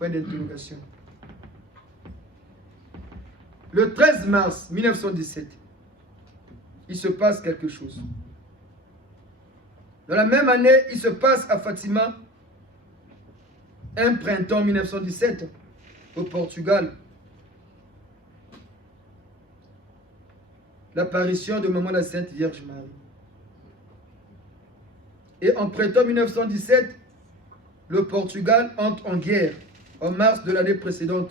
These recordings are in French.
Point d'interrogation. Le 13 mars 1917, il se passe quelque chose. Dans la même année, il se passe à Fatima un printemps 1917 au Portugal. L'apparition de Maman la Sainte Vierge Marie. Et en printemps 1917, le Portugal entre en guerre en mars de l'année précédente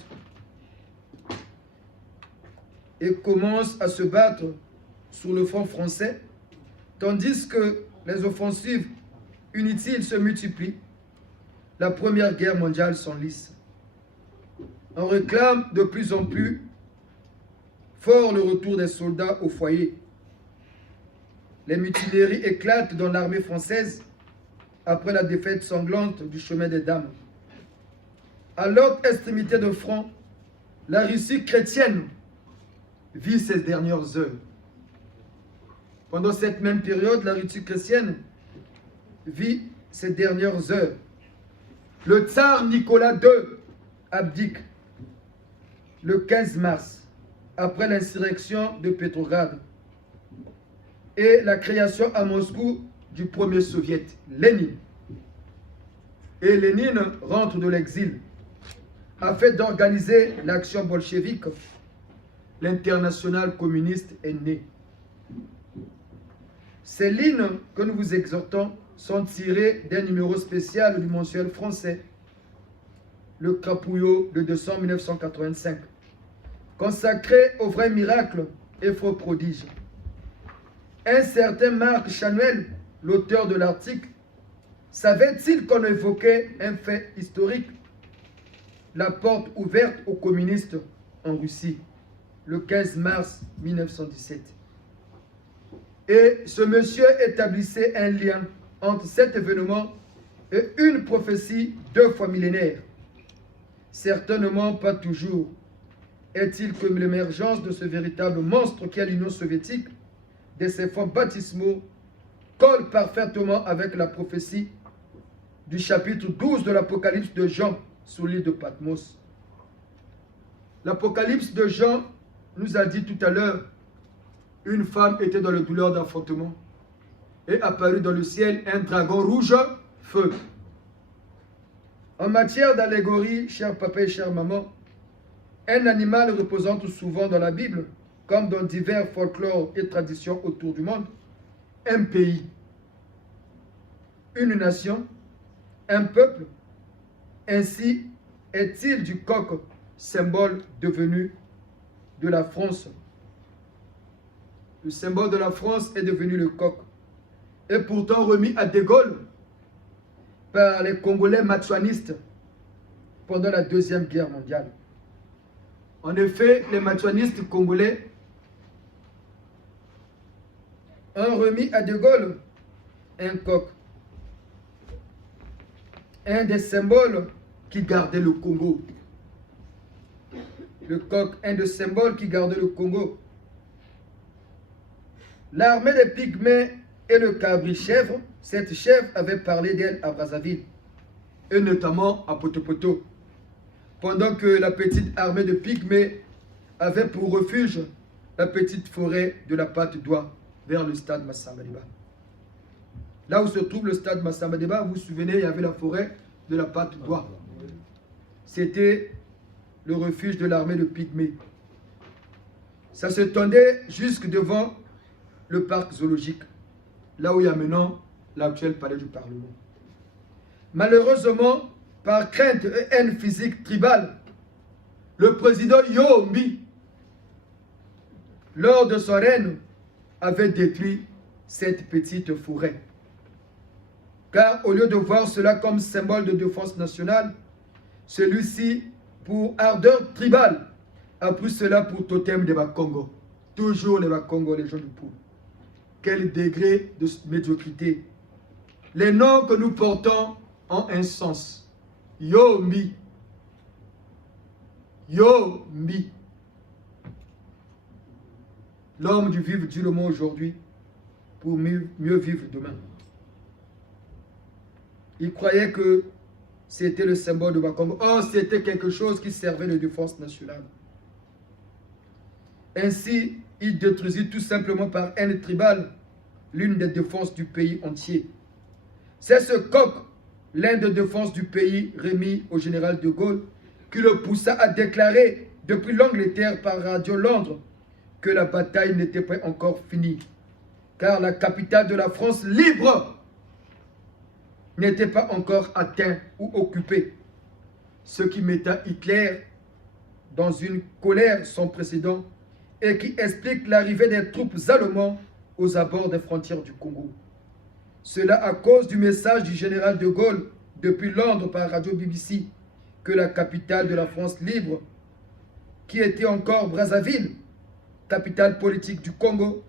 et commence à se battre sur le front français, tandis que les offensives inutiles se multiplient. La Première Guerre mondiale s'enlise. On réclame de plus en plus fort le retour des soldats au foyer. Les mutineries éclatent dans l'armée française après la défaite sanglante du chemin des dames. À l'autre extrémité de front, la Russie chrétienne vit ses dernières heures. Pendant cette même période, la Russie chrétienne vit ses dernières heures. Le tsar Nicolas II abdique le 15 mars, après l'insurrection de Petrograd et la création à Moscou du premier soviet, Lénine. Et Lénine rentre de l'exil afin d'organiser l'action bolchevique. L'internationale communiste est née. Ces lignes que nous vous exhortons sont tirées d'un numéro spécial du mensuel français, le Crapouillot de décembre 1985, consacré aux vrais miracles et faux prodiges. Un certain Marc Chanuel, l'auteur de l'article, savait-il qu'on évoquait un fait historique, la porte ouverte aux communistes en Russie, le 15 mars 1917. Et ce monsieur établissait un lien entre cet événement et une prophétie 2 fois millénaire. Certainement pas toujours. Est-il que l'émergence de ce véritable monstre qu'est l'Union soviétique, de ses fonds baptismaux, colle parfaitement avec la prophétie du chapitre 12 de l'Apocalypse de Jean sur l'île de Patmos. L'Apocalypse de Jean nous a dit tout à l'heure, une femme était dans le douleur d'enfantement et apparut dans le ciel un dragon rouge, feu. En matière d'allégorie, cher papa et chère maman, un animal représente souvent dans la Bible, comme dans divers folklores et traditions autour du monde, un pays, une nation, un peuple. Ainsi est-il du coq, symbole devenu de la France. Le symbole de la France est devenu le coq, et pourtant remis à De Gaulle par les Congolais machuanistes pendant la Deuxième Guerre mondiale. En effet, les machuanistes congolais ont remis à De Gaulle un coq, un des symboles qui gardait le Congo. Le coq, un des symboles qui gardait le Congo. L'armée des Pygmées et le cabri-chèvre, cette chèvre avait parlé d'elle à Brazzaville, et notamment à Potopoto, pendant que la petite armée de Pygmées avait pour refuge la petite forêt de la Patte d'Oie vers le stade Massamba-Déba. Là où se trouve le stade Massamba-Déba, vous vous souvenez, il y avait la forêt de la Patte d'Oie. C'était le refuge de l'armée de Pygmées. Ça se tendait jusque devant le parc zoologique, là où il y a maintenant l'actuel palais du Parlement. Malheureusement, par crainte et haine physique tribale, le président Yombi, lors de son règne, avait détruit cette petite forêt. Car au lieu de voir cela comme symbole de défense nationale, celui-ci, pour ardeur tribale, a pris cela pour totem des Bakongo. Toujours les Bakongo, les gens du peuple. Quel degré de médiocrité. Les noms que nous portons ont un sens. Yombi. Yombi. L'homme du vivre dit le mot aujourd'hui pour mieux vivre demain. Il croyait que c'était le symbole de Bakongo. Or, c'était quelque chose qui servait de défense nationale. Ainsi, il détruisit tout simplement par haine tribale l'une des défenses du pays entier. C'est ce coq, l'un des défenses du pays remis au général de Gaulle, qui le poussa à déclarer depuis l'Angleterre par Radio Londres que la bataille n'était pas encore finie, car la capitale de la France libre n'était pas encore atteinte ou occupée, ce qui metta Hitler dans une colère sans précédent et qui explique l'arrivée des troupes allemandes aux abords des frontières du Congo. Cela à cause du message du général de Gaulle depuis Londres par Radio BBC que la capitale de la France libre, qui était encore Brazzaville, capitale politique du Congo,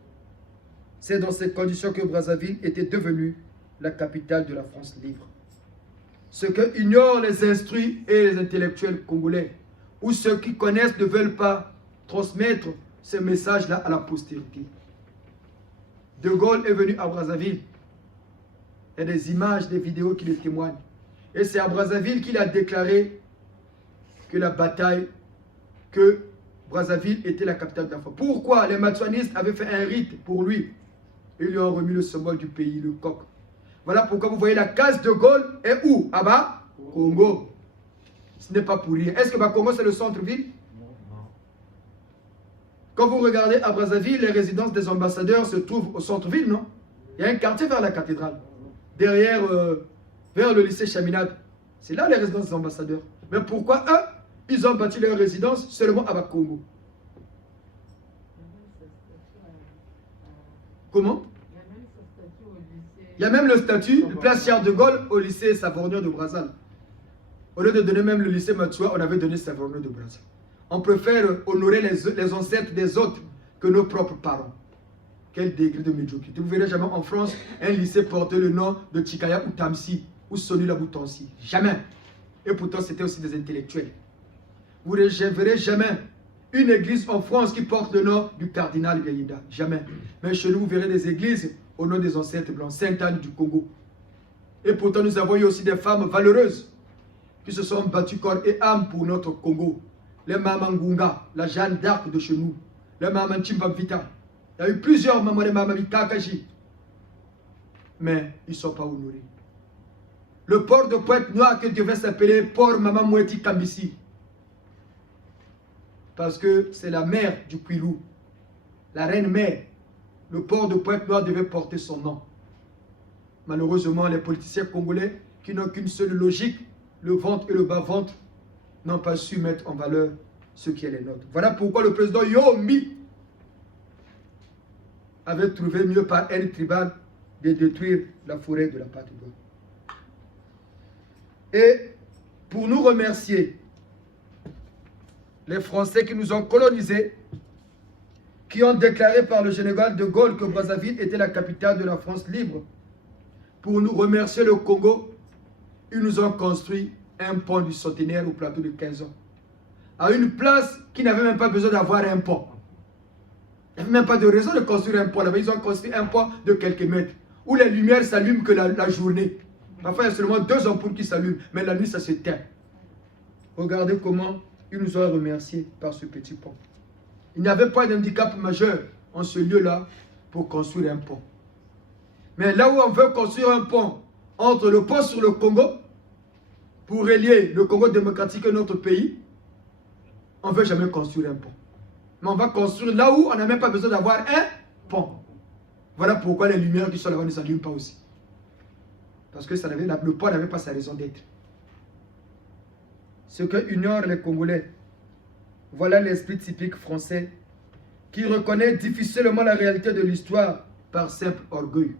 c'est dans ces conditions que Brazzaville était devenue la capitale de la France libre. Ce que ignorent les instruits et les intellectuels congolais, ou ceux qui connaissent ne veulent pas transmettre ce message-là à la postérité. De Gaulle est venu à Brazzaville. Il y a des images, des vidéos qui le témoignent. Et c'est à Brazzaville qu'il a déclaré que la bataille, que Brazzaville était la capitale de la France. Pourquoi? Les matouanistes avaient fait un rite pour lui. Ils lui ont remis le symbole du pays, le coq. Voilà pourquoi vous voyez la case de Gaulle est où? À bas Congo. Ce n'est pas pour rien. Est-ce que Congo c'est le centre-ville? Quand vous regardez à Brazzaville, les résidences des ambassadeurs se trouvent au centre-ville, non? Il y a un quartier vers la cathédrale. Derrière, vers le lycée Chaminade. C'est là les résidences des ambassadeurs. Mais pourquoi eux, ils ont bâti leur résidence seulement à Congo? Comment? Il y a même le statut de place Charles de Gaulle au lycée Savorgnon de Brazzaville. Au lieu de donner même le lycée Matsua, on avait donné Savorgnon de Brazzaville. On préfère honorer les ancêtres des autres que nos propres parents. Quel degré de médiocrité. Vous ne verrez jamais en France un lycée porter le nom de Tikaya ou Tamsi ou Soni Laboutansi. Jamais. Et pourtant, c'était aussi des intellectuels. Vous ne verrez jamais une église en France qui porte le nom du cardinal Gaïda. Jamais. Mais chez nous, vous verrez des églises au nom des ancêtres blancs, Sainte-Anne du Congo. Et pourtant, nous avons eu aussi des femmes valeureuses qui se sont battues corps et âme pour notre Congo. Les Maman Ngunga, la Jeanne d'Arc de chez nous, les Maman Chimbamvita. Il y a eu plusieurs mamans de Maman Kakaji. Mais ils ne sont pas honorés. Le port de Pointe-Noire que devait s'appeler port Maman Moueti Kambisi. Parce que c'est la mère du Kouilou, la reine mère. Le port de Pointe-Noire devait porter son nom. Malheureusement, les politiciens congolais qui n'ont qu'une seule logique, le ventre et le bas-ventre, n'ont pas su mettre en valeur ce qui est les nôtres. Voilà pourquoi le président Yomi avait trouvé mieux par haine tribale de détruire la forêt de la Patte-d'Oie. Et pour nous remercier, les Français qui nous ont colonisés, qui ont déclaré par le général de Gaulle que Brazzaville était la capitale de la France libre, pour nous remercier le Congo, ils nous ont construit un pont du centenaire au plateau de 15 ans. À une place qui n'avait même pas besoin d'avoir un pont. Il n'y avait même pas de raison de construire un pont là-bas. Ils ont construit un pont de quelques mètres, où les lumières s'allument que la journée. Parfois, il y a seulement 2 ampoules qui s'allument, mais la nuit, ça s'éteint. Regardez comment ils nous ont remerciés par ce petit pont. Il n'y avait pas d'handicap majeur en ce lieu-là pour construire un pont. Mais là où on veut construire un pont entre le pont sur le Congo, pour relier le Congo démocratique et notre pays, on ne veut jamais construire un pont. Mais on va construire là où on n'a même pas besoin d'avoir un pont. Voilà pourquoi les lumières qui sont là-bas ne s'allument pas aussi. Parce que le pont n'avait pas sa raison d'être. Ce que ignorent les Congolais, voilà l'esprit typique français qui reconnaît difficilement la réalité de l'histoire par simple orgueil.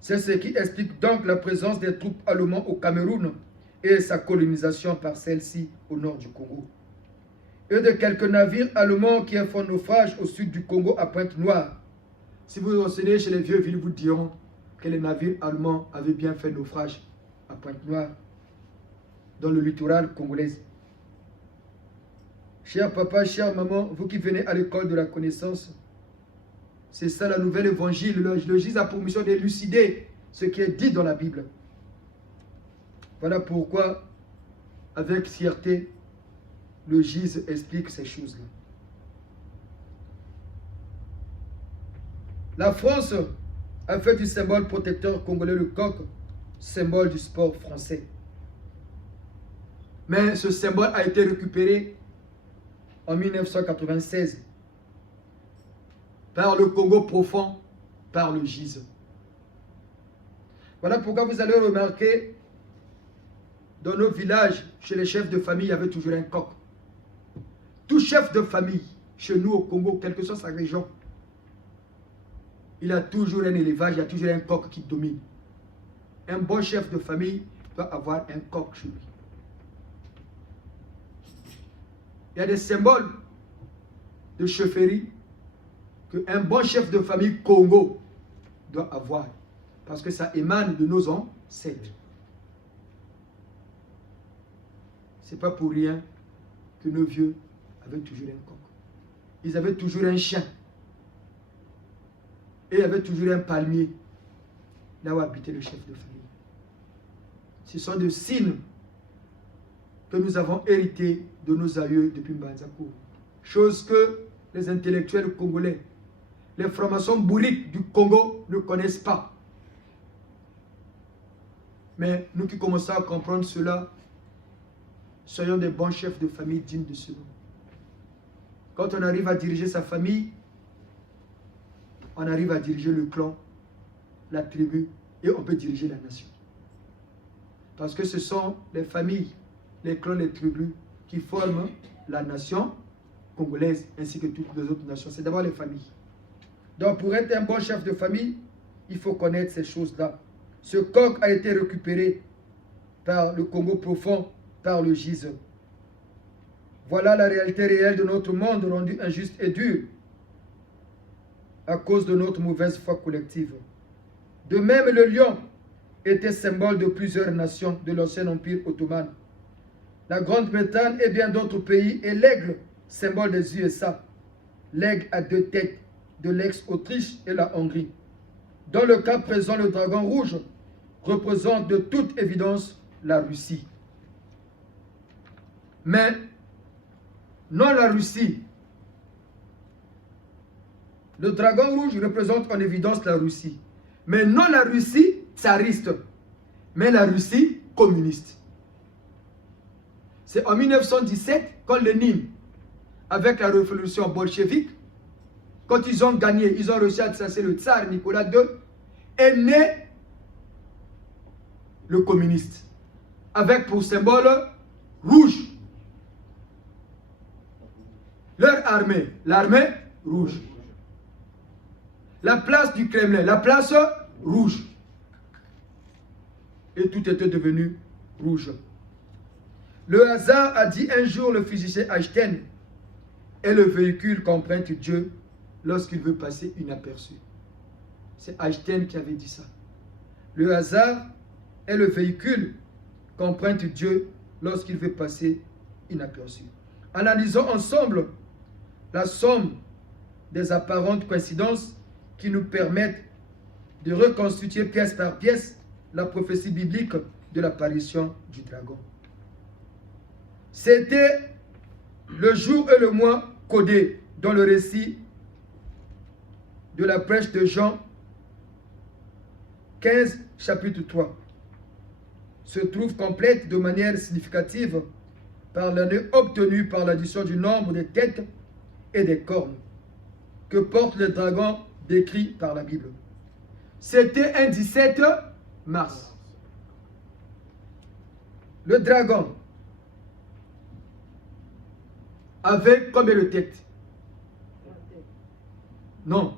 C'est ce qui explique donc la présence des troupes allemandes au Cameroun et sa colonisation par celle-ci au nord du Congo. Et de quelques navires allemands qui font naufrage au sud du Congo à Pointe-Noire. Si vous vous renseignez chez les vieux villes, vous diront que les navires allemands avaient bien fait naufrage à Pointe-Noire, dans le littoral congolais. Cher papa, chère maman, vous qui venez à l'école de la connaissance, c'est ça la nouvelle évangile. Le Jésus a pour mission d'élucider ce qui est dit dans la Bible. Voilà pourquoi, avec fierté, le GIZ explique ces choses-là. La France a fait du symbole protecteur congolais le coq, symbole du sport français. Mais ce symbole a été récupéré en 1996 par le Congo profond, par le GIZ. Voilà pourquoi vous allez remarquer, dans nos villages, chez les chefs de famille, il y avait toujours un coq. Tout chef de famille, chez nous au Congo, quelle que soit sa région, il a toujours un élevage, il y a toujours un coq qui domine. Un bon chef de famille doit avoir un coq chez lui. Il y a des symboles de chefferie qu'un bon chef de famille Congo doit avoir. Parce que ça émane de nos ancêtres. Ce n'est pas pour rien que nos vieux avaient toujours un coq. Ils avaient toujours un chien. Et il y avait toujours un palmier là où habitait le chef de famille. Ce sont des signes que nous avons hérités de nos aïeux depuis Mbanzakour. Chose que les intellectuels congolais, les francs-maçons bourriques du Congo ne connaissent pas. Mais nous qui commençons à comprendre cela, soyons des bons chefs de famille dignes de ce nom. Quand on arrive à diriger sa famille, on arrive à diriger le clan, la tribu, et on peut diriger la nation. Parce que ce sont les familles, les clans, les tribus qui forment la nation congolaise ainsi que toutes les autres nations. C'est d'abord les familles. Donc pour être un bon chef de famille, il faut connaître ces choses-là. Ce coq a été récupéré par le Congo profond, par le GIZ. Voilà la réalité réelle de notre monde rendu injuste et dur à cause de notre mauvaise foi collective. De même, le lion était symbole de plusieurs nations de l'ancien empire ottoman. La Grande-Bretagne et bien d'autres pays, et l'aigle, symbole des USA. L'aigle à deux têtes de l'ex-Autriche et la Hongrie. Dans le cas présent, le dragon rouge représente de toute évidence la Russie. Mais non la Russie. Le dragon rouge représente en évidence la Russie. Mais non la Russie tsariste, mais la Russie communiste. C'est en 1917, quand Lénine, avec la révolution bolchevique, quand ils ont gagné, ils ont réussi à chasser le tsar Nicolas II, est né le communiste, avec pour symbole rouge. Leur armée, l'armée rouge. La place du Kremlin, la place rouge. Et tout était devenu rouge. Le hasard a dit un jour le physicien Einstein est le véhicule qu'emprunte Dieu lorsqu'il veut passer inaperçu. C'est Einstein qui avait dit ça. Le hasard est le véhicule qu'emprunte Dieu lorsqu'il veut passer inaperçu. Analysons ensemble la somme des apparentes coïncidences qui nous permettent de reconstituer pièce par pièce la prophétie biblique de l'apparition du dragon. C'était le jour et le mois codés dans le récit de la prêche de Jean 15, chapitre 3. Se trouve complète de manière significative par l'année obtenue par l'addition du nombre des têtes et des cornes que porte le dragon décrit par la Bible. C'était un 17 mars. Le dragon avait combien de têtes? Non.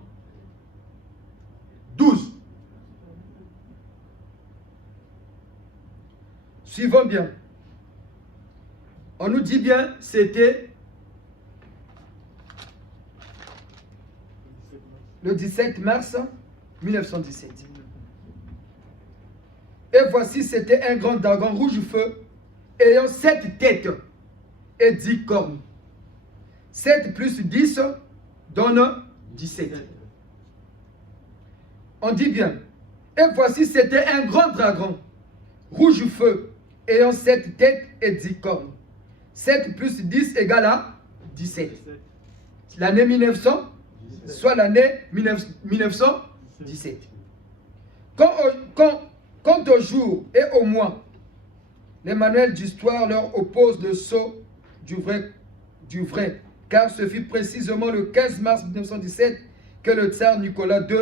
12. Suivons bien. On nous dit bien, c'était le 17 mars 1917. Et voici, c'était un grand dragon rouge feu, ayant 7 têtes et 10 cornes. 7 plus 10 donne 17. On dit bien. Et voici, c'était un grand dragon, rouge feu, ayant 7 têtes et 10 cornes. 7 plus 10 égale à 17. L'année 1900, soit l'année 1917. Quant au jour et au mois, les manuels d'histoire leur opposent le sceau du vrai, car ce fut précisément le 15 mars 1917 que le tsar Nicolas II,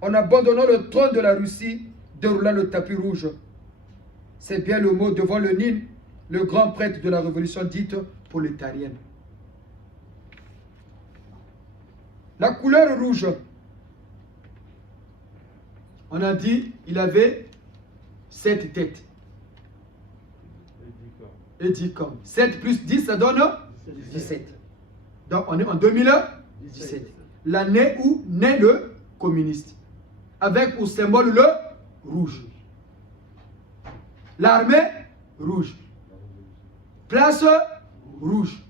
en abandonnant le trône de la Russie, déroula le tapis rouge. C'est bien le mot devant Lénine, le grand prêtre de la révolution dite prolétarienne. La couleur rouge, on a dit, il avait 7 têtes et 10 cornes. 7 plus 10, ça donne 17. Donc on est en 2017. L'année où naît le communiste. Avec au symbole le rouge. L'armée, rouge. Place, rouge.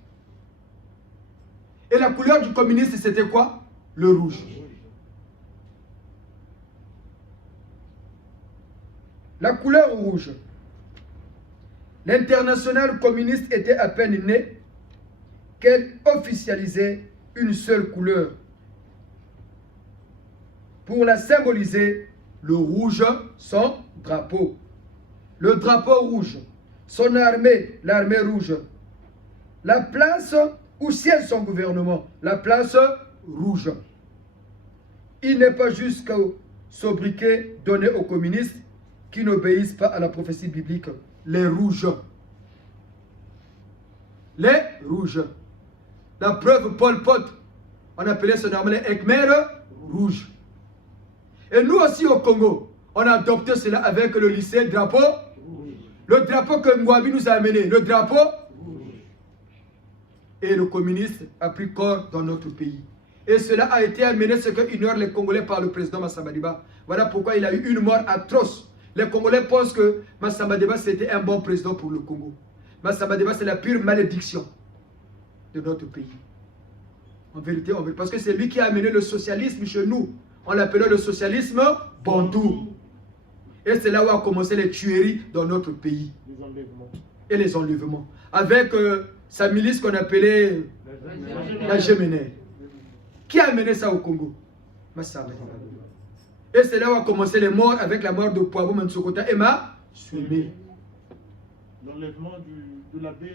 Et la couleur du communiste, c'était quoi? Le rouge. La couleur rouge. L'internationale communiste était à peine née qu'elle officialisait une seule couleur. Pour la symboliser, le rouge, son drapeau. Le drapeau rouge, son armée, l'armée rouge. La place où siège son gouvernement, la place rouge. Il n'est pas juste qu'au sobriquet donné aux communistes qui n'obéissent pas à la prophétie biblique. Les rouges. Les rouges. La preuve, Pol Pot, on appelait son armée les Khmer rouges. Et nous aussi au Congo, on a adopté cela avec le lycée drapeau. Le drapeau que Mouabi nous a amené, le drapeau. Et le communisme a pris corps dans notre pays. Et cela a été amené, ce que ignorent les Congolais par le président Massamba Diba. Voilà pourquoi il a eu une mort atroce. Les Congolais pensent que Massamba Diba c'était un bon président pour le Congo. Massamba Diba c'est la pure malédiction de notre pays. En vérité, parce que c'est lui qui a amené le socialisme chez nous. On l'appelait le socialisme bantou. Et c'est là où a commencé les tueries dans notre pays. Les enlèvements. Et les enlèvements. Avec sa milice qu'on appelait la Gémenaire. Qui a amené ça au Congo? Massamba Diba. Et c'est là où a commencé les morts avec la mort de Poabo Mansokota et Ma Suimé. L'enlèvement de l'abbé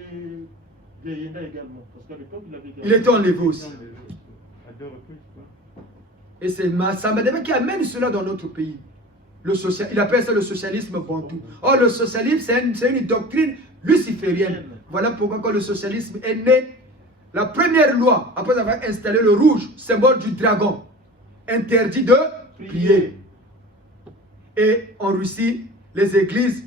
Biayenda également. Parce qu'à l'époque, il était enlevé aussi. À 2 reprises. Et c'est Massamba Diba qui amène cela dans notre pays. Il appelle ça le socialisme bantou. Or, le socialisme, c'est une doctrine luciférienne. Voilà pourquoi quand le socialisme est né, la première loi, après avoir installé le rouge, symbole du dragon, interdit de prier. Et en Russie, les églises,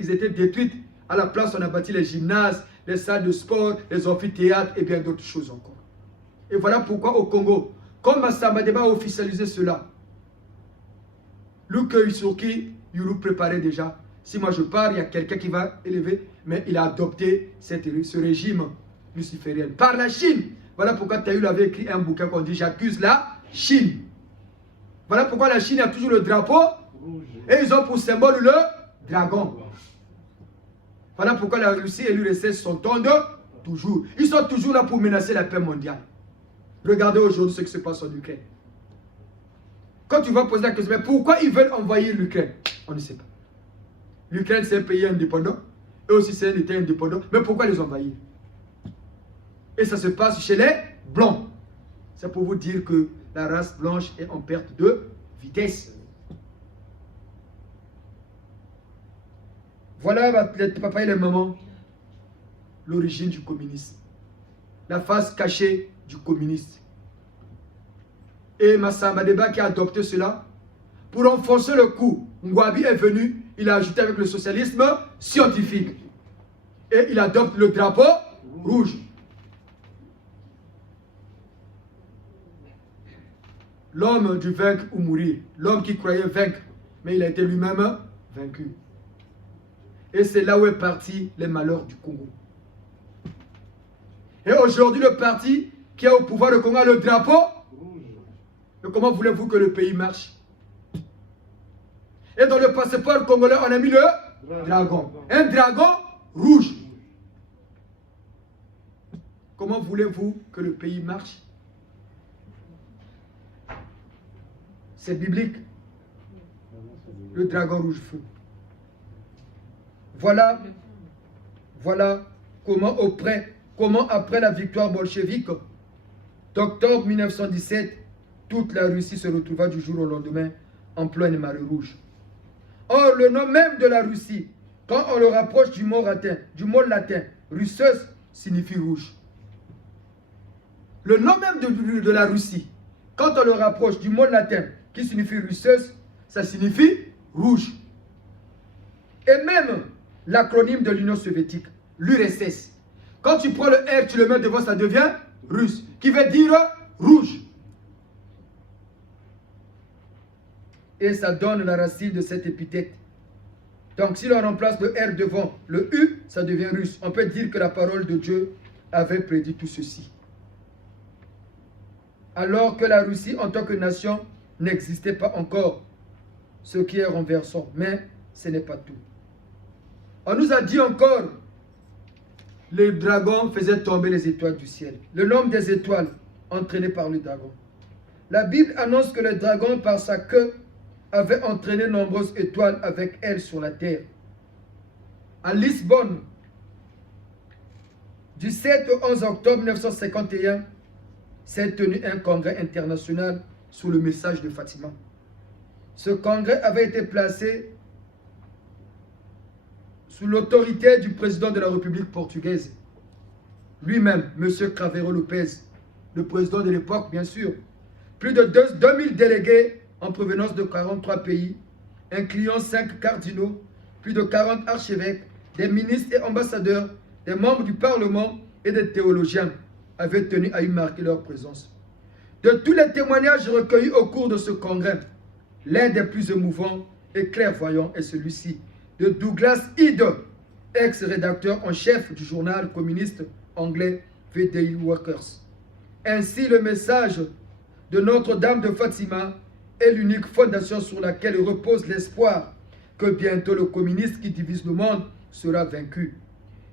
ils étaient détruites. À la place, on a bâti les gymnases, les salles de sport, les amphithéâtres et bien d'autres choses encore. Et voilà pourquoi au Congo, comme Massamba Diba a officialisé cela, Luke Yusuki, il nous préparait déjà. Si moi je pars, il y a quelqu'un qui va élever, mais il a adopté ce régime luciférien. Par la Chine. Voilà pourquoi Taïul avait écrit un bouquin qu'on dit « J'accuse la Chine ». Voilà pourquoi la Chine a toujours le drapeau et ils ont pour symbole le dragon. Voilà pourquoi la Russie et l'URSS s'entendent toujours. Ils sont toujours là pour menacer la paix mondiale. Regardez aujourd'hui ce qui se passe en Ukraine. Quand tu vas poser la question, mais pourquoi ils veulent envahir l'Ukraine? On ne sait pas. L'Ukraine c'est un pays indépendant. Eux aussi c'est un État indépendant. Mais pourquoi les envahir? Et ça se passe chez les Blancs. C'est pour vous dire que la race blanche est en perte de vitesse. Voilà, les papas et les mamans, l'origine du communisme. La face cachée du communiste. Et Massamba Diba qui a adopté cela, pour enfoncer le coup, Mouabi est venu, il a ajouté avec le socialisme scientifique. Et il adopte le drapeau rouge. L'homme du vaincre ou mourir. L'homme qui croyait vaincre, mais il a été lui-même vaincu. Et c'est là où est parti les malheurs du Congo. Et aujourd'hui, le parti qui est au pouvoir du Congo a le drapeau. Et comment voulez-vous que le pays marche? Et dans le passeport congolais, on a mis le dragon. Un dragon rouge. Comment voulez-vous que le pays marche? C'est biblique. Le dragon rouge feu. Voilà comment après la victoire bolchevique d'octobre 1917, toute la Russie se retrouva du jour au lendemain en pleine marée rouge. Or, le nom même de la Russie, quand on le rapproche du mot latin, russeuse, signifie rouge. Le nom même de la Russie, quand on le rapproche du mot latin qui signifie russeuse, ça signifie rouge. Et même l'acronyme de l'Union soviétique, l'URSS, quand tu prends le R, tu le mets devant, ça devient russe, qui veut dire rouge. Et ça donne la racine de cette épithète. Donc si l'on remplace le R devant le U, ça devient russe. On peut dire que la parole de Dieu avait prédit tout ceci. Alors que la Russie en tant que nation n'existait pas encore, ce qui est renversant. Mais ce n'est pas tout. On nous a dit encore, les dragons faisaient tomber les étoiles du ciel. Le nombre des étoiles entraînées par le dragon. La Bible annonce que le dragon, par sa queue, avait entraîné nombreuses étoiles avec elle sur la terre. À Lisbonne, du 7 au 11 octobre 1951, s'est tenu un congrès international sous le message de Fatima. Ce congrès avait été placé sous l'autorité du président de la République portugaise, lui-même, M. Cravero Lopez, le président de l'époque, bien sûr. Plus de 2000 délégués en provenance de 43 pays, incluant 5 cardinaux, plus de 40 archevêques, des ministres et ambassadeurs, des membres du Parlement et des théologiens avaient tenu à y marquer leur présence. De tous les témoignages recueillis au cours de ce congrès, l'un des plus émouvants et clairvoyants est celui-ci de Douglas Hyde, ex-rédacteur en chef du journal communiste anglais The Daily Workers. Ainsi, le message de Notre-Dame de Fatima est l'unique fondation sur laquelle repose l'espoir que bientôt le communisme qui divise le monde sera vaincu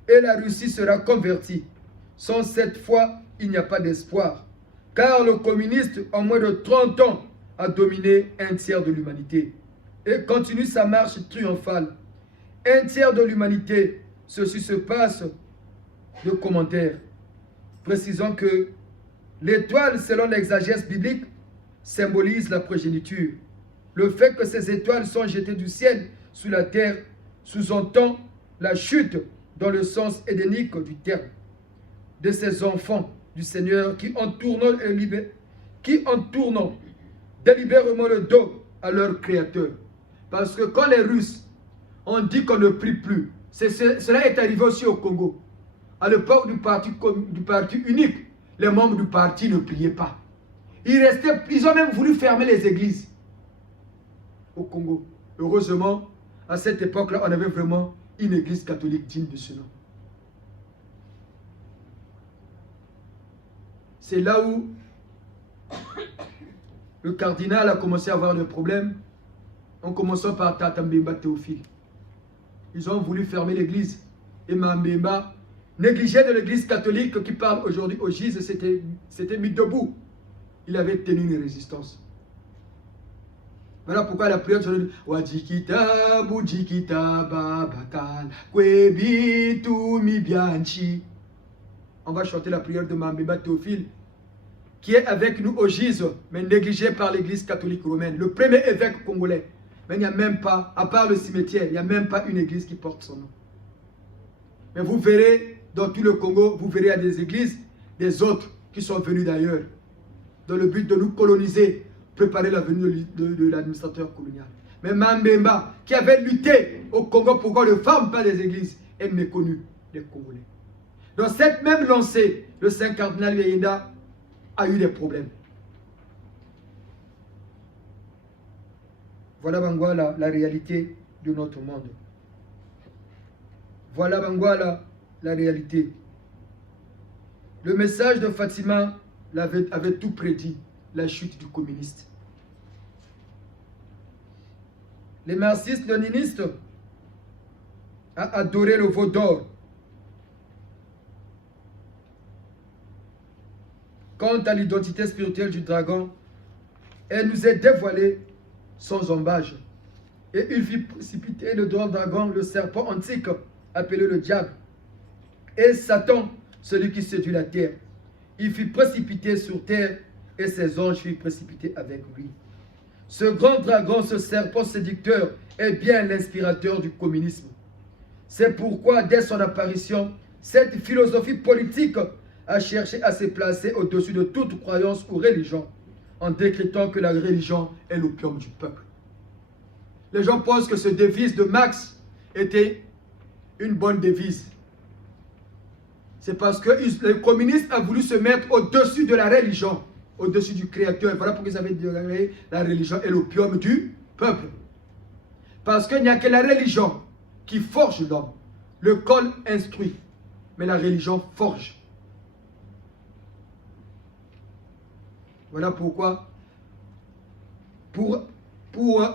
et la Russie sera convertie. Sans cette foi, il n'y a pas d'espoir, car le communiste, en moins de 30 ans, a dominé un tiers de l'humanité et continue sa marche triomphale. Un tiers de l'humanité, ceci se passe de commentaires, précisant que l'étoile, selon l'exagèse biblique, symbolise la progéniture. Le fait que ces étoiles sont jetées du ciel sous la terre sous-entend la chute dans le sens édénique du terme de ces enfants du Seigneur qui en tournant délibérément le dos à leur Créateur. Parce que quand les Russes ont dit qu'on ne prie plus, cela est arrivé aussi au Congo. À l'époque du parti unique, les membres du parti ne priaient pas. Ils ont même voulu fermer les églises au Congo. Heureusement, à cette époque-là, on avait vraiment une église catholique digne de ce nom. C'est là où le cardinal a commencé à avoir des problèmes, en commençant par Tata Mbemba Théophile. Ils ont voulu fermer l'église. Et Mbemba, négligé de l'église catholique qui parle aujourd'hui au GIZ, s'était mis debout. Il avait tenu une résistance. Voilà pourquoi la prière de Wajikita, Bujikita, Babakal, Kwebitu, Mibianchi. On va chanter la prière de Mbemba Théophile, qui est avec nous au GIZ, mais négligé par l'église catholique romaine. Le premier évêque congolais. Mais il n'y a même pas, à part le cimetière, il n'y a même pas une église qui porte son nom. Mais vous verrez, dans tout le Congo, vous verrez à des églises, des autres qui sont venus d'ailleurs, dans le but de nous coloniser, préparer la venue de l'administrateur colonial. Mais Mbemba, qui avait lutté au Congo pour qu'on ne ferme pas des églises, est méconnu des Congolais. Dans cette même lancée, le Saint Cardinal Yeyenda a eu des problèmes. Voilà Bangwala, la réalité de notre monde. Voilà Bangwala, la réalité. Le message de Fatima avait tout prédit, la chute du communiste. Les marxistes-léninistes à adorer le veau d'or. Quant à l'identité spirituelle du dragon, elle nous est dévoilée sans embâche. Et il fit précipiter le dragon, le serpent antique, appelé le diable, et Satan, celui qui séduit la terre. Il fut précipité sur terre, et ses anges furent précipités avec lui. Ce grand dragon, ce serpent séducteur, est bien l'inspirateur du communisme. C'est pourquoi, dès son apparition, cette philosophie politique a cherché à se placer au-dessus de toute croyance ou religion, en décrétant que la religion est l'opium du peuple. Les gens pensent que ce devise de Marx était une bonne devise. C'est parce que le communiste a voulu se mettre au-dessus de la religion, au-dessus du Créateur. Voilà pourquoi ils avaient dit la religion est l'opium du peuple. Parce qu'il n'y a que la religion qui forge l'homme. Le col instruit, mais la religion forge. Voilà pourquoi, pour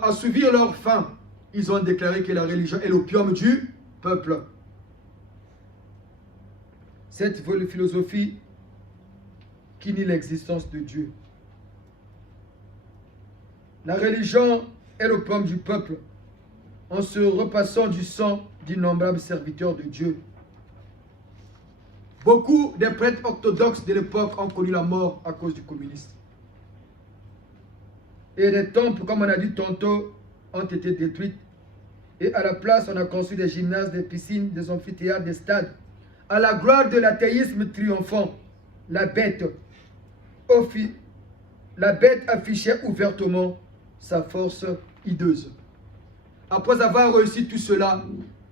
assouvir leur faim, ils ont déclaré que la religion est l'opium du peuple. Cette philosophie qui nie l'existence de Dieu. La religion est l'opium du peuple, en se repassant du sang d'innombrables serviteurs de Dieu. Beaucoup des prêtres orthodoxes de l'époque ont connu la mort à cause du communisme. Et les temples, comme on a dit tantôt, ont été détruits. Et à la place, on a construit des gymnases, des piscines, des amphithéâtres, des stades. À la gloire de l'athéisme triomphant, la bête affichait ouvertement sa force hideuse. Après avoir réussi tout cela,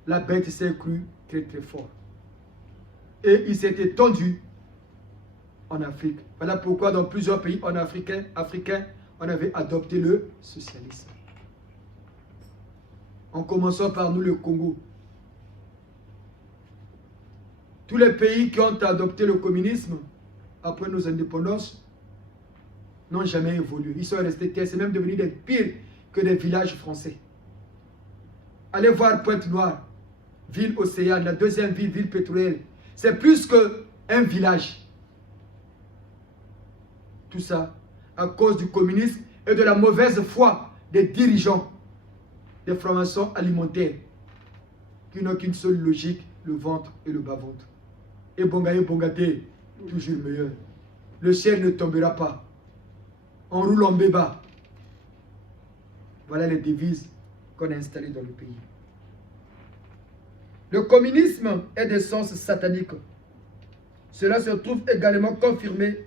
la bête s'est crue très très fort. Et il s'est étendu en Afrique. Voilà pourquoi dans plusieurs pays africains, on avait adopté le socialisme. En commençant par nous, le Congo. Tous les pays qui ont adopté le communisme après nos indépendances n'ont jamais évolué. Ils sont restés terres. C'est même devenu des pires que des villages français. Allez voir Pointe-Noire, ville océane, la deuxième ville pétrolière. C'est plus qu'un village. Tout ça à cause du communisme et de la mauvaise foi des dirigeants des francs-maçons alimentaires qui n'ont qu'une seule logique, le ventre et le bas-ventre. Et bongaye bongaté, toujours meilleur. Le ciel ne tombera pas. On roule en béba. Voilà les devises qu'on a installées dans le pays. Le communisme est d'essence satanique. Cela se trouve également confirmé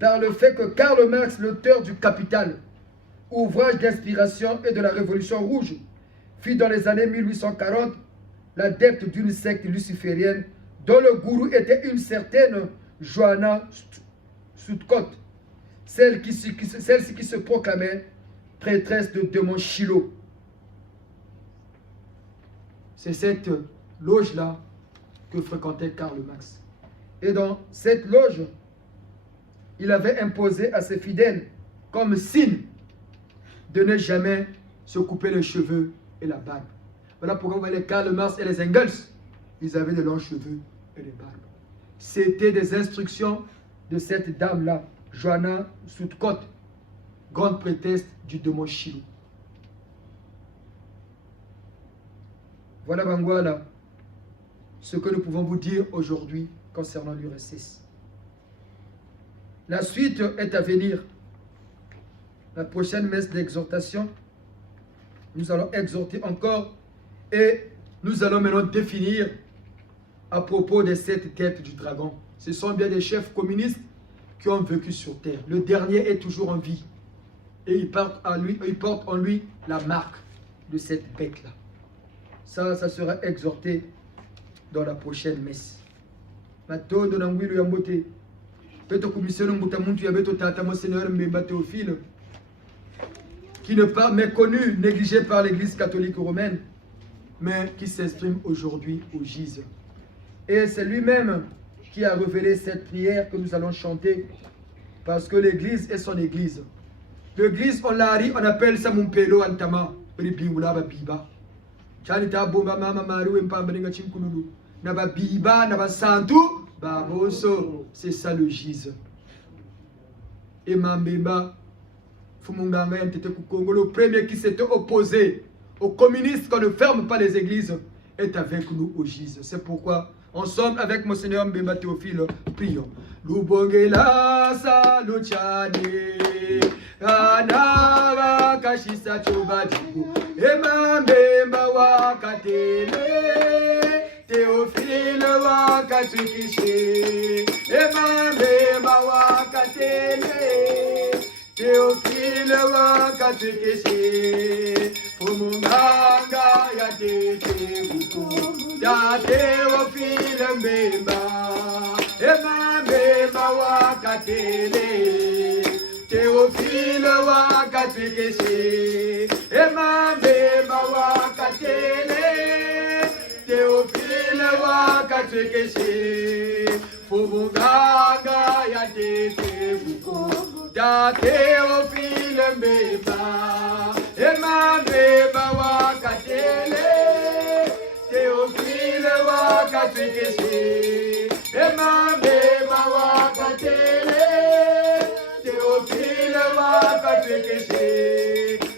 par le fait que Karl Marx, l'auteur du Capital, ouvrage d'inspiration et de la Révolution rouge, fut dans les années 1840 l'adepte d'une secte luciférienne dont le gourou était une certaine Johanna Southcott, celle-ci qui se proclamait prêtresse de démon Shiloh. C'est cette loge-là que fréquentait Karl Marx. Et dans cette loge, il avait imposé à ses fidèles comme signe de ne jamais se couper les cheveux et la barbe. Voilà pourquoi vous voyez Karl Marx et les Engels, ils avaient de longs cheveux et des barbes. C'était des instructions de cette dame-là, Johanna Southcott, grande prêtresse du démon Shiloh. Voilà, Bangwala, ce que nous pouvons vous dire aujourd'hui concernant l'URSS. La suite est à venir. La prochaine messe d'exhortation, nous allons exhorter encore et nous allons maintenant définir à propos des 7 têtes du dragon. Ce sont bien des chefs communistes qui ont vécu sur terre. Le dernier est toujours en vie et il porte en lui la marque de cette bête-là. Ça sera exhorté dans la prochaine messe. Qui n'est pas méconnu, négligé par l'Église catholique romaine, mais qui s'exprime aujourd'hui au Gise. Et c'est lui-même qui a révélé cette prière que nous allons chanter, parce que l'Église est son Église. L'Église, on appelle ça Mumpelo Antama, Biba. Chanita bomba mama maru empambenga chinkunulu. Naba biba, naba santu, baboso. C'est ça le gise. Et Mambemba, Fumunganga Yantete Kongo, le premier qui s'était opposé aux communistes qu'on ne ferme pas les églises, est avec nous au gise. C'est pourquoi, ensemble avec Monseigneur Mbemba Théophile, prions. Lubongela saluchane, anara kashisa chobadibu, ema Mbemba wakatele, Théophile wakatukishe, ema Mbemba wakatele, Théophile wakatukishe, Fumunganga yatete buko, ya Théophile Mbemba, ema Mbemba wakatele, Théophile wakatukishe, ema Mbemba wakatele, Théophile wakatukishe, Fumunganga yatete buko, ya Théophile Mbemba, ema Mbemba wakatele, Théophile wakatukishe, ema Mbemba wakatele, Théophile wakatukishe,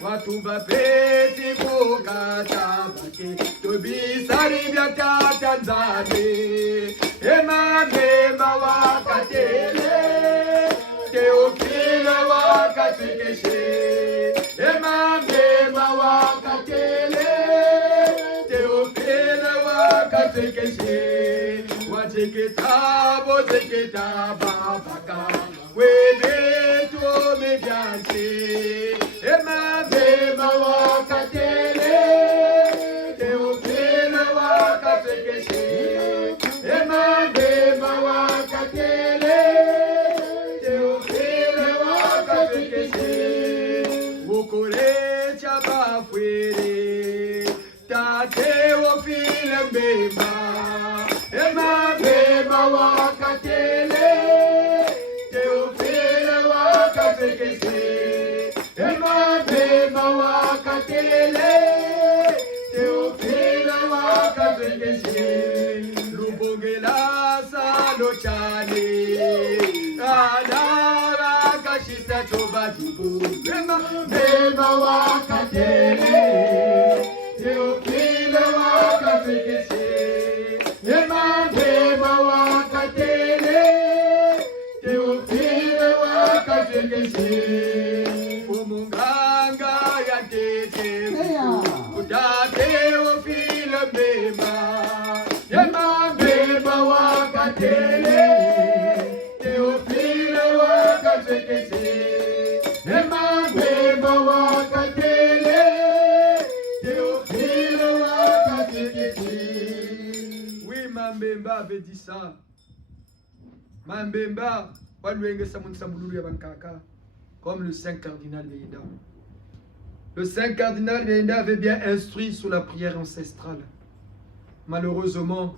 watu bapeti bukata bake, tobisari bya Tanzania, ema Mbemba wakatele, Théophile wakatukishe, ema Mbemba wakatele, Théophile wakatukishe, wacheketabo baka, webe to medianse, ema Mbemba wakatele, Théophile wakatukishe, ema Mbemba wakatele, Théophile wakatukishe, ukore chabafwere, ta Théophile Mbemba, ema Mbemba wakatele, Théophile wakatukishe, ema Mbemba wakatele, Théophile wakatukishe, Lubongela salochane, anara kashisa chobadibu, ema Mbemba wakatele, Théophile wakatukishe, ema Mbemba wakatele, Théophile wakatukishe, Fumunganga yatete kuda Théophile Mbemba, ema Mbemba wakatele, Théophile wakatukishe, ema Mbemba wakatele, Théophile wakatukishe. Oui, Mambemba avait dit ça. Mambemba, comme le Saint Cardinal Veïda. Le Saint Cardinal Veïda avait bien instruit sur la prière ancestrale. Malheureusement,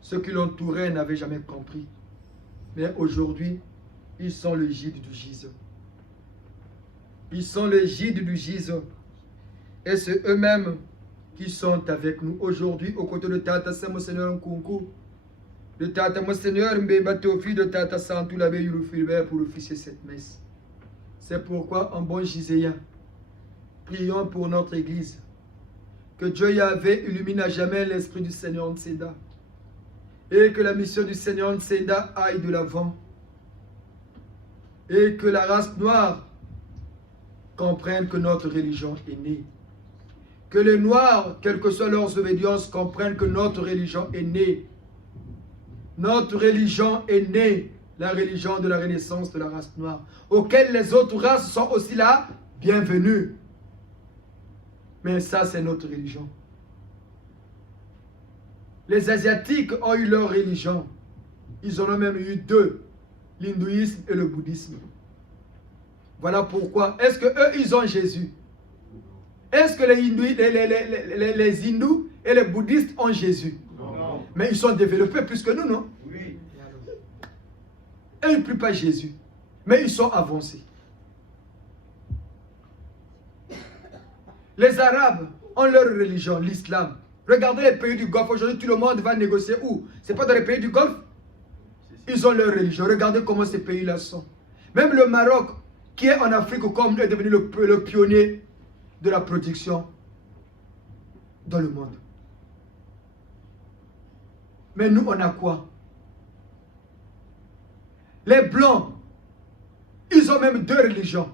ceux qui l'entouraient n'avaient jamais compris. Mais aujourd'hui, ils sont le guide du gise. Ils sont le guide du gise. Et c'est eux-mêmes qui sont avec nous aujourd'hui aux côtés de Tata Saint Monseigneur Nkunku, de Tata Monseigneur Mbemba Théophile, de Tata Santou l'abbé Yulu Philbert pour officier cette messe. C'est pourquoi, en bon giséen, prions pour notre Église. Que Dieu Yahvé illumine à jamais l'esprit du Seigneur Nseda. Et que la mission du Seigneur Nseda aille de l'avant. Et que la race noire comprenne que notre religion est née. Que les Noirs, quelle que soit leurs obédiences, comprennent que notre religion est née. Notre religion est née, la religion de la renaissance de la race noire, auquel les autres races sont aussi là, bienvenues. Mais ça, c'est notre religion. Les Asiatiques ont eu leur religion. Ils en ont même eu deux, l'hindouisme et le bouddhisme. Voilà pourquoi. Est-ce que eux, ils ont Jésus? Est-ce que les hindous et les bouddhistes ont Jésus? Non. Mais ils sont développés plus que nous, non? Oui. Et ils ne prient pas Jésus. Mais ils sont avancés. Les Arabes ont leur religion, l'islam. Regardez les pays du Golfe. Aujourd'hui, tout le monde va négocier où? Ce n'est pas dans les pays du Golfe. Ils ont leur religion. Regardez comment ces pays-là sont. Même le Maroc, qui est en Afrique, comme est devenu le pionnier de la production dans le monde. Mais nous, on a quoi? Les Blancs, ils ont même deux religions.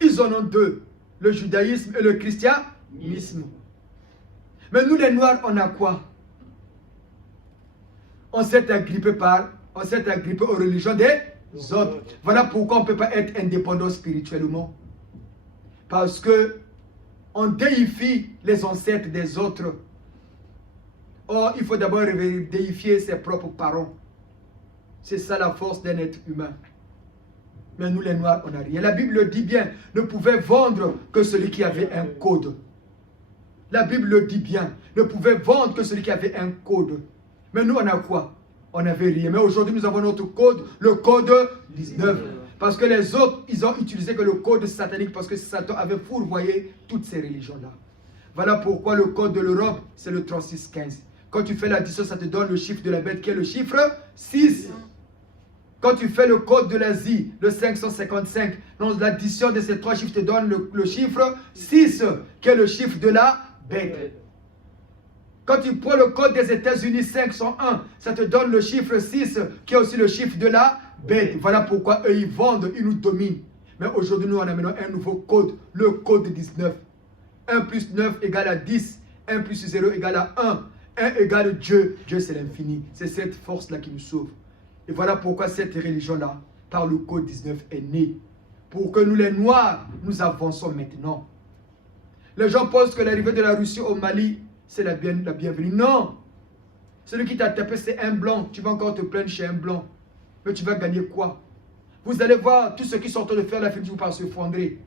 Ils en ont deux, le judaïsme et le christianisme. Mais nous, les Noirs, on a quoi? On s'est agrippé aux religions des autres. Voilà pourquoi on ne peut pas être indépendant spirituellement. Parce que on déifie les ancêtres des autres. Or, il faut d'abord déifier ses propres parents. C'est ça la force d'un être humain. Mais nous, les Noirs, on n'a rien. La Bible le dit bien, ne pouvait vendre que celui qui avait un code. La Bible le dit bien, ne pouvait vendre que celui qui avait un code. Mais nous, on a quoi? On n'avait rien. Mais aujourd'hui, nous avons notre code, le code 19. Parce que les autres, ils ont utilisé que le code satanique, parce que Satan avait fourvoyé toutes ces religions-là. Voilà pourquoi le code de l'Europe, c'est le 3615. Quand tu fais l'addition, ça te donne le chiffre de la bête qui est le chiffre 6. Quand tu fais le code de l'Asie, le 555, l'addition de ces trois chiffres te donne le chiffre 6, qui est le chiffre de la bête. Quand tu prends le code des États-Unis 501, ça te donne le chiffre 6, qui est aussi le chiffre de la bête. Voilà pourquoi eux, ils vendent, ils nous dominent. Mais aujourd'hui, nous, on a maintenant un nouveau code, le code 19. 1 plus 9 égale à 10. 1 plus 0 égale à 1. 1 égale Dieu. Dieu, c'est l'infini. C'est cette force-là qui nous sauve. Et voilà pourquoi cette religion-là, par le code 19, est née. Pour que nous, les Noirs, nous avançons maintenant. Les gens pensent que l'arrivée de la Russie au Mali, c'est la bienvenue. Non. Celui qui t'a tapé, c'est un blanc. Tu vas encore te plaindre chez un blanc. Mais tu vas gagner quoi? Vous allez voir tous ceux qui sont en train de faire la fête, vous par s'effondrer.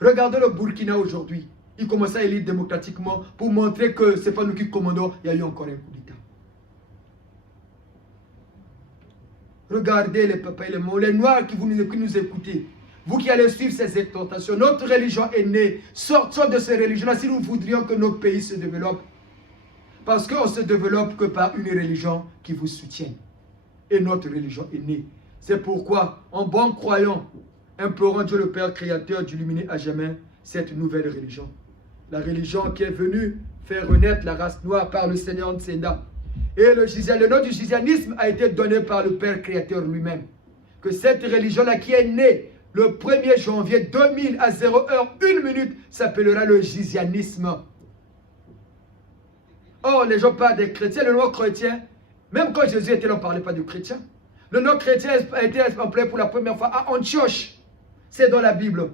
Regardez le Burkina aujourd'hui. Ils commencent à élire démocratiquement pour montrer que ce n'est pas nous qui commandons. Il y a eu encore un coup d'État. Regardez les papas et les mamans, les Noirs qui nous écoutez. Vous qui allez suivre ces exhortations, notre religion est née. Sortons de ces religions-là si nous voudrions que nos pays se développent. Parce qu'on ne se développe que par une religion qui vous soutient. Et notre religion est née. C'est pourquoi, en bon croyant, implorant Dieu le Père Créateur d'illuminer à jamais cette nouvelle religion. La religion qui est venue faire renaître la race noire par le Seigneur Ntsenda. Et le nom du gizianisme a été donné par le Père Créateur lui-même. Que cette religion-là qui est née le 1er janvier 2000 à 0h01 s'appellera le gizianisme. Or, les gens parlent des chrétiens, le nom chrétien, même quand Jésus était là, on ne parlait pas de chrétien. Le nom chrétien a été employé pour la première fois à Antioche. C'est dans la Bible.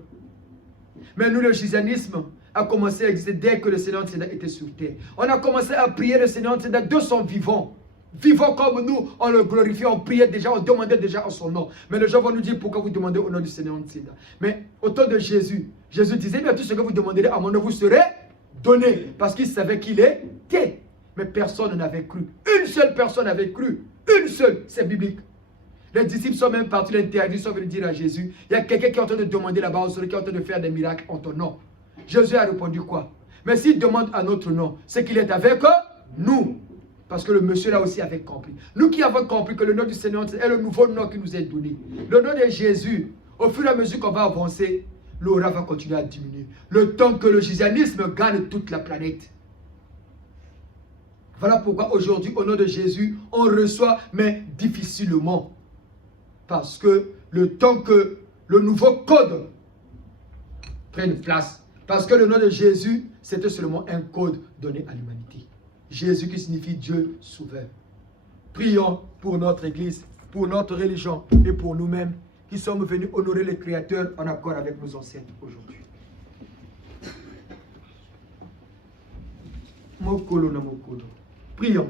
Mais nous, le gizianisme a commencé à exister dès que le Seigneur Ntsenda était sur terre. On a commencé à prier le Seigneur Ntsenda de son vivant. Vivant comme nous, on le glorifiait, on priait déjà, on demandait déjà en son nom. Mais les gens vont nous dire pourquoi vous demandez au nom du Seigneur Ntsenda. Mais au temps de Jésus, Jésus disait, mais tout ce que vous demanderez à mon nom vous serez donné. Parce qu'il savait qu'il était. Mais personne n'avait cru. Une seule personne avait cru. Une seule, c'est biblique. Les disciples sont même partis l'interdire, ils sont venus dire à Jésus, il y a quelqu'un qui est en train de demander là-bas, qui est en train de faire des miracles en ton nom. Jésus a répondu quoi? Mais s'il demande à notre nom, c'est qu'il est avec nous. Parce que le monsieur là aussi avait compris. Nous qui avons compris que le nom du Seigneur est le nouveau nom qui nous est donné. Le nom de Jésus, au fur et à mesure qu'on va avancer, l'aura va continuer à diminuer. Le temps que le gizianisme gagne toute la planète. Voilà pourquoi aujourd'hui, au nom de Jésus, on reçoit, mais difficilement. Parce que le temps que le nouveau code prenne place, parce que le nom de Jésus, c'était seulement un code donné à l'humanité. Jésus qui signifie Dieu souverain. Prions pour notre Église, pour notre religion et pour nous-mêmes qui sommes venus honorer le Créateur en accord avec nos ancêtres aujourd'hui. Mokolo na mokolo. Prions.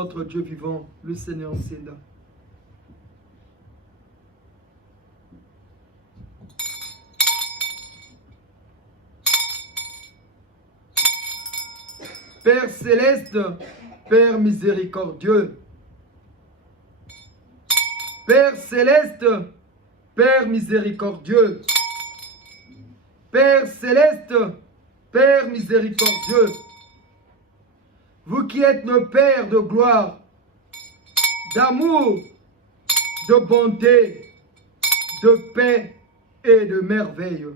notre Dieu vivant, le Seigneur Nsenda. Père céleste, Père miséricordieux. Père céleste, Père miséricordieux. Père céleste, Père miséricordieux. Vous qui êtes le Père de gloire, d'amour, de bonté, de paix et de merveille.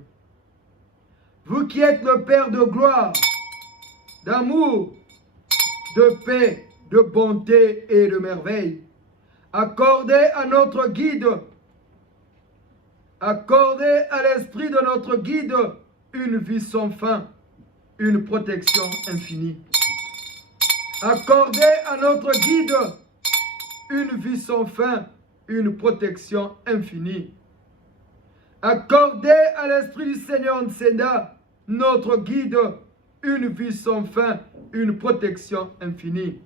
Vous qui êtes le Père de gloire, d'amour, de paix, de bonté et de merveille. Accordez à notre guide, accordez à l'esprit de notre guide une vie sans fin, une protection infinie. Accordez à notre guide une vie sans fin, une protection infinie. Accordez à l'esprit du Seigneur Nsenda, notre guide, une vie sans fin, une protection infinie.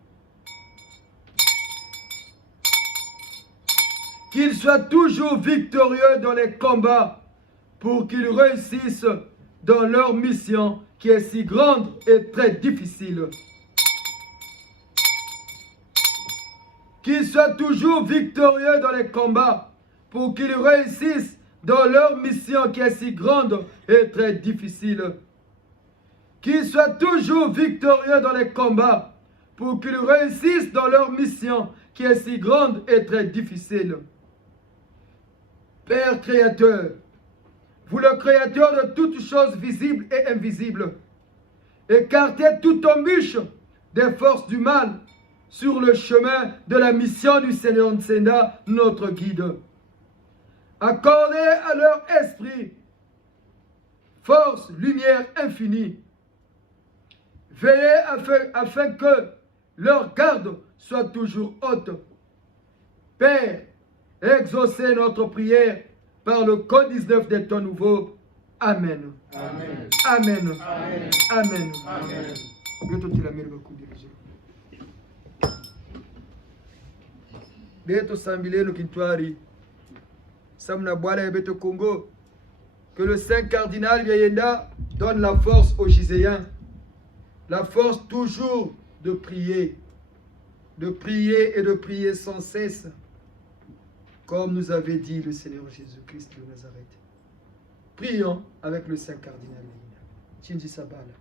Qu'il soit toujours victorieux dans les combats pour qu'ils réussissent dans leur mission qui est si grande et très difficile. Qu'ils soient toujours victorieux dans les combats pour qu'ils réussissent dans leur mission qui est si grande et très difficile. Qu'ils soient toujours victorieux dans les combats pour qu'ils réussissent dans leur mission qui est si grande et très difficile. Père Créateur, vous le Créateur de toutes choses visibles et invisibles, écartez toute embûche des forces du mal sur le chemin de la mission du Seigneur Nsenda, notre guide. Accordez à leur esprit force, lumière infinie. Veillez afin que leur garde soit toujours haute. Père, exaucez notre prière par le code 19 des temps nouveaux. Amen. Amen. Amen. Amen. Amen. Amen. Beto Sambileno Kintwari. Samna Boala et Beto Congo. Que le Saint Cardinal Yayenda donne la force aux Giséens. La force toujours de prier et de prier sans cesse, comme nous avait dit le Seigneur Jésus-Christ de Nazareth. Prions avec le Saint Cardinal Yayenda. Tchinji Sabala.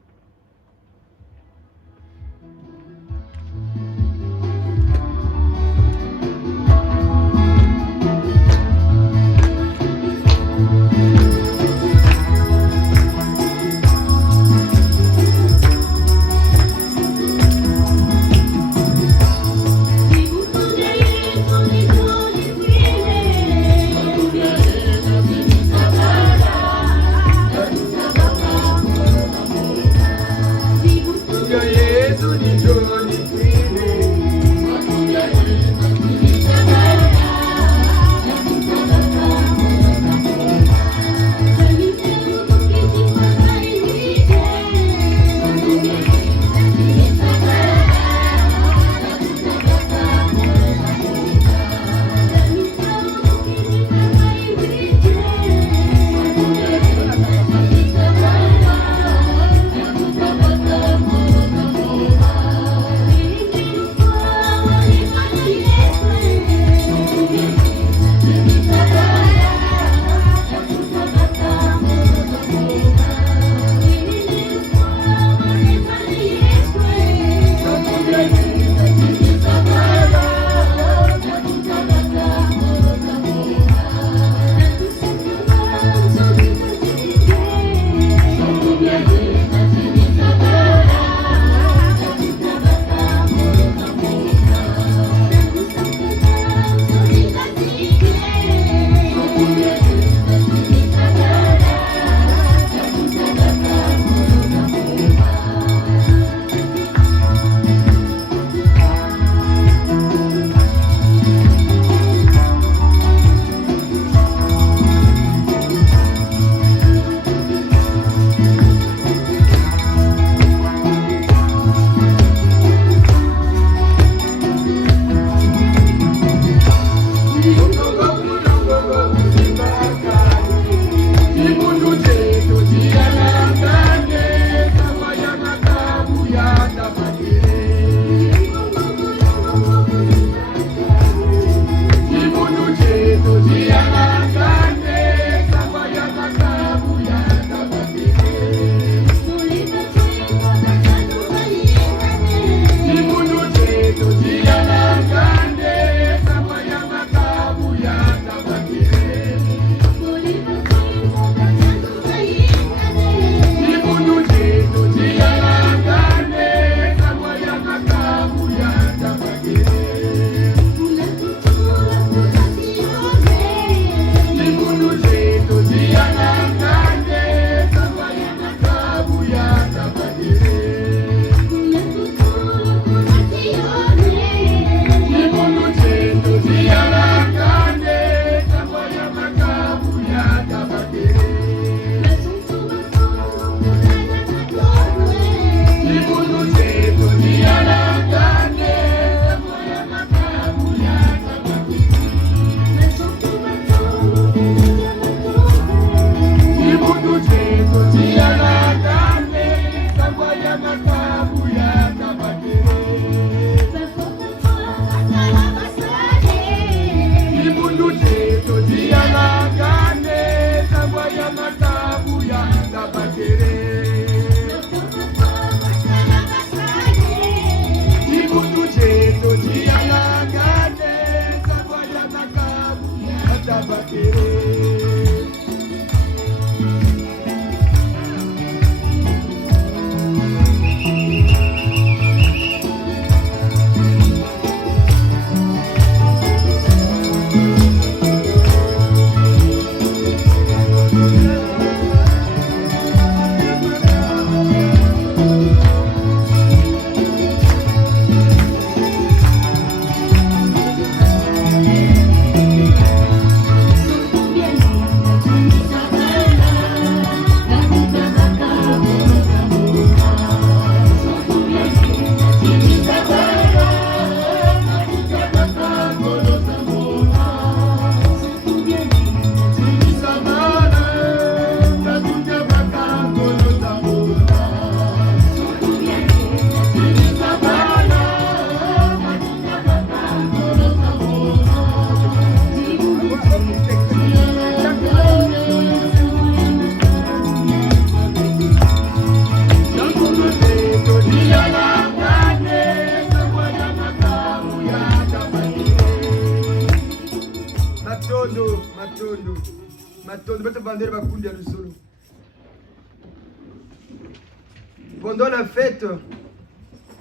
Pendant la fête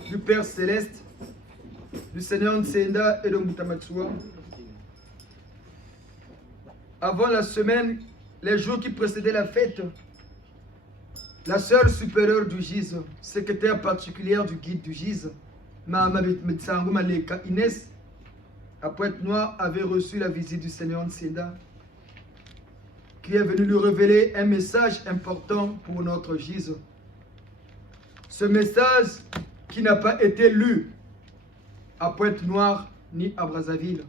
du Père Céleste, du Seigneur Nsenda et de Mutamatsua, avant la semaine, les jours qui précédaient la fête, la sœur supérieure du GIZ, secrétaire particulière du guide du GIZ, Mahama Metsangu Maleka Inès, à Pointe-Noire, avait reçu la visite du Seigneur Nsenda, qui est venu lui révéler un message important pour notre GIZ. Ce message qui n'a pas été lu à Pointe-Noire ni à Brazzaville.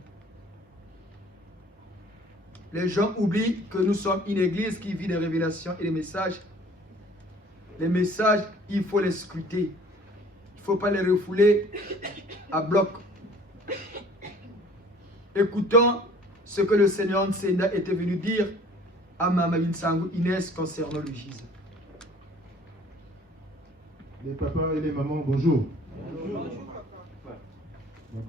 Les gens oublient que nous sommes une église qui vit des révélations et des messages. Les messages, il faut les scruter. Il ne faut pas les refouler à bloc. Écoutons ce que le Seigneur Nsenda était venu dire à Mama Binsangu Inès concernant le GIZ. Les papas et les mamans, bonjour. Bonjour. Donc,